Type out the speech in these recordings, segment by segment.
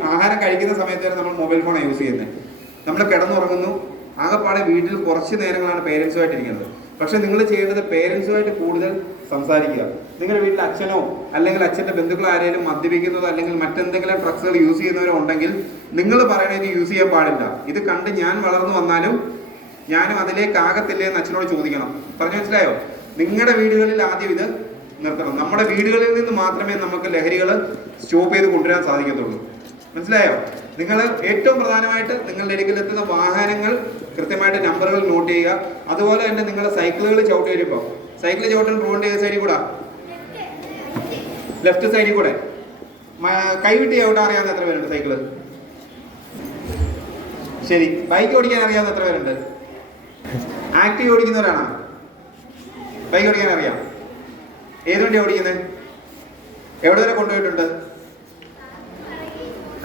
ആഹാരം കഴിക്കുന്ന സമയത്ത് വരെ നമ്മൾ മൊബൈൽ ഫോൺ യൂസ് ചെയ്യുന്നത് നമ്മൾ കിടന്നുറങ്ങുന്നു. ആകെപ്പാടെ വീട്ടിൽ കുറച്ച് നേരങ്ങളാണ് പേരൻസുമായിട്ട് ഇരിക്കുന്നത് പക്ഷെ നിങ്ങൾ ചെയ്യേണ്ടത് പേരൻസുമായിട്ട് കൂടുതൽ സംസാരിക്കുക. നിങ്ങളുടെ വീട്ടിൽ അച്ഛനോ അല്ലെങ്കിൽ അച്ഛന്റെ ബന്ധുക്കൾ ആരെങ്കിലും മദ്യപിക്കുന്നതോ അല്ലെങ്കിൽ മറ്റെന്തെങ്കിലും ഡ്രഗ്സുകൾ യൂസ് ചെയ്യുന്നവരോ ഉണ്ടെങ്കിൽ നിങ്ങൾ പറയണത് യൂസ് ചെയ്യാൻ പാടില്ല. ഇത് കണ്ട് ഞാൻ വളർന്നു വന്നാലും ഞാനും അതിലേക്ക് ആകത്തില്ലേ എന്ന് അച്ഛനോട് ചോദിക്കണം. പറഞ്ഞു മനസ്സിലായോ? നിങ്ങളുടെ വീടുകളിൽ ആദ്യം ഇത് നിർത്തണം. നമ്മുടെ വീടുകളിൽ നിന്ന് മാത്രമേ നമുക്ക് ലഹരികൾ സ്റ്റോപ്പ് ചെയ്ത് കൊണ്ടുവരാൻ സാധിക്കത്തുള്ളൂ. മനസ്സിലായോ? നിങ്ങൾ ഏറ്റവും പ്രധാനമായിട്ട് നിങ്ങളുടെ അടുക്കലെത്തുന്ന വാഹനങ്ങൾ കൃത്യമായിട്ട് നമ്പറുകൾ നോട്ട് ചെയ്യുക. അതുപോലെ തന്നെ നിങ്ങളുടെ സൈക്കിളുകൾ ചവിട്ടി വരുമ്പോൾ സൈക്കിൾ ചവിട്ടാൻ റോഡിന്റെ ഏത് സൈഡിൽ കൂടാ? ലെഫ്റ്റ് സൈഡിൽ കൂടെ. കൈവിട്ട് ചവിട്ടാൻ അറിയാവുന്ന എത്ര പേരുണ്ട് സൈക്കിൾ ശരി. ബൈക്ക് ഓടിക്കാൻ അറിയാവുന്ന എത്ര പേരുണ്ട്? ആക്റ്റീവ് ഓടിക്കുന്നവരാണോ? ബൈക്ക് ഓടിക്കാൻ അറിയാം. ഏത് വണ്ടി ഓടിക്കുന്നത് എവിടെ വരെ കൊണ്ടുപോയിട്ടുണ്ട്?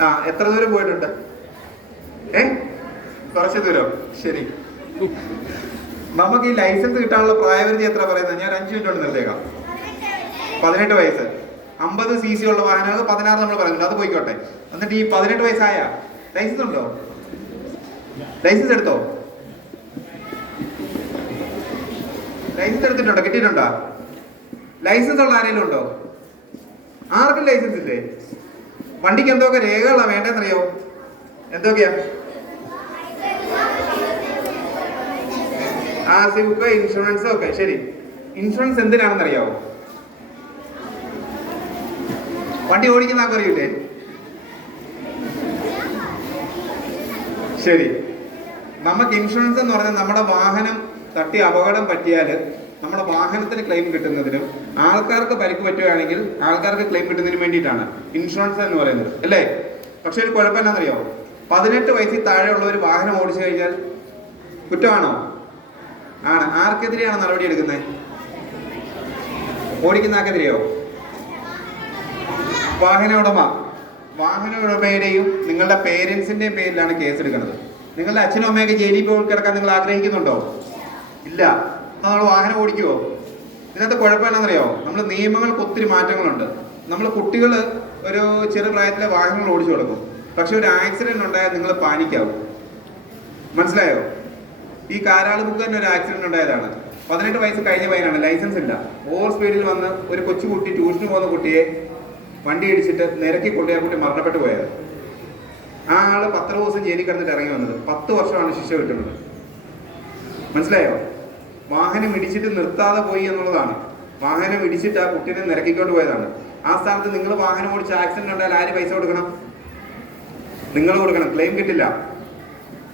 ആ എത്ര ദൂരം പോയിട്ടുണ്ട്? ഏ? കുറച്ച് ദൂരം. ശരി. നമുക്ക് ഈ ലൈസൻസ് കിട്ടാനുള്ള പ്രായപരിധി എത്ര പറയുന്നത്? ഞാൻ അഞ്ചു മിനിറ്റ് കൊണ്ട് നിർത്തേക്കാം. പതിനെട്ട് വയസ്സ്. അമ്പത് സി സി ഉള്ള വാഹനങ്ങൾ പതിനാറ് നമ്മൾ പറയുന്നുണ്ട്. അത് പോയിക്കോട്ടെ. എന്നിട്ട് ഈ പതിനെട്ട് വയസ്സായ ലൈസൻസ് ഉണ്ടോ? ലൈസൻസ് എടുത്തോ? ലൈസൻസ് എടുത്തിട്ടുണ്ടോ? കിട്ടിയിട്ടുണ്ടോ? ലൈസൻസ് ഉള്ള ആരെങ്കിലും ഉണ്ടോ? ആർക്കും ലൈസൻസ് ഇല്ലേ? വണ്ടിക്ക് എന്തൊക്കെ രേഖകളാണ് വേണ്ടെന്നറിയോ എന്തൊക്കെയാ? ഇൻഷുറൻസ് ഒക്കെ ശരി. ഇൻഷുറൻസ് എന്തിനാണെന്ന് അറിയാവോ വണ്ടി ഓടിക്കുന്ന ആൾക്ക് ശരി. നമുക്ക് ഇൻഷുറൻസ് എന്ന് പറഞ്ഞാൽ നമ്മുടെ വാഹനം തട്ടി അപകടം പറ്റിയാൽ നമ്മുടെ വാഹനത്തിന് ക്ലെയിം കിട്ടുന്നതിനും ആൾക്കാർക്ക് പരിക്ക് പറ്റുകയാണെങ്കിൽ ആൾക്കാർക്ക് ക്ലെയിം കിട്ടുന്നതിനും വേണ്ടിയിട്ടാണ് ഇൻഷുറൻസ് എന്ന് പറയുന്നത്. അല്ലേ? പക്ഷെ ഒരു കുഴപ്പം എന്താണെന്നറിയോ? പതിനെട്ട് വയസ്സിൽ താഴെയുള്ള ഒരു വാഹനം ഓടിച്ചു കഴിഞ്ഞാൽ കുറ്റമാണോ? ആണ്. ആർക്കെതിരെയാണ് നടപടി എടുക്കുന്നത്? ഓടിക്കുന്ന ആർക്കെതിരെയോ? വാഹന ഉടമ. വാഹന ഉടമയുടെയും നിങ്ങളുടെ പേരൻസിന്റെയും പേരിലാണ് കേസ് എടുക്കുന്നത്. നിങ്ങളുടെ അച്ഛനും അമ്മയൊക്കെ ജയിലിൽ പോയി കിടക്കാൻ നിങ്ങൾ ആഗ്രഹിക്കുന്നുണ്ടോ? ഇല്ല. നമ്മൾ വാഹനം ഓടിക്കുവോ? ഇതിനകത്ത് കുഴപ്പമെന്നാണെന്നറിയോ നമ്മൾ നിയമങ്ങൾക്ക് ഒത്തിരി മാറ്റങ്ങളുണ്ട്. നമ്മൾ കുട്ടികൾ ഒരു ചെറു പ്രായത്തിലെ വാഹനങ്ങൾ ഓടിച്ചു കൊടുക്കും പക്ഷെ ഒരു ആക്സിഡന്റ് ഉണ്ടായാൽ നിങ്ങൾ പാനിക്കാവും മനസ്സിലായോ? ഈ കാരാൾ ബുക്ക് തന്നെ ഒരു ആക്സിഡന്റ് ഉണ്ടായതാണ്. പതിനെട്ട് വയസ്സ് കഴിഞ്ഞ പയ്യനാണ്. ലൈസൻസ് ഇല്ല. ഓവർ സ്പീഡിൽ വന്ന് ഒരു കൊച്ചു കുട്ടി ട്യൂഷന് പോകുന്ന കുട്ടിയെ വണ്ടി ഇടിച്ചിട്ട് നിരക്കി കൊണ്ടു ആ കുട്ടി മരണപ്പെട്ടു പോയത്. ആ ആൾ പത്ത് ദിവസം ജയിലിൽ കിടന്നിട്ട് ഇറങ്ങി വന്നത്. പത്ത് വർഷമാണ് ശിക്ഷ കിട്ടുന്നത്. മനസ്സിലായോ? വാഹനം ഇടിച്ചിട്ട് നിർത്താതെ പോയി എന്നുള്ളതാണ്. വാഹനം ഇടിച്ചിട്ട് ആ കുട്ടീനെ നിരക്കിക്കൊണ്ട് പോയതാണ്. ആ സ്ഥാനത്ത് നിങ്ങൾ വാഹനം ഓടിച്ച് ആക്സിഡന്റ് ഉണ്ടായാൽ ആര് പൈസ കൊടുക്കണം? നിങ്ങൾ കൊടുക്കണം ക്ലെയിം കിട്ടില്ല.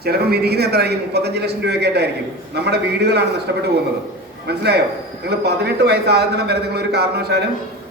ചിലപ്പോൾ വിധിക്കുന്ന എത്രയായിരിക്കും? മുപ്പത്തഞ്ച് ലക്ഷം രൂപയൊക്കെ ആയിട്ടായിരിക്കും. നമ്മുടെ വീടുകളാണ് നഷ്ടപ്പെട്ടു പോകുന്നത്. മനസ്സിലായോ? നിങ്ങൾ പതിനെട്ട് വയസ്സാകുന്നിടം വരെ നിങ്ങൾ ഒരു കാരണവശാലും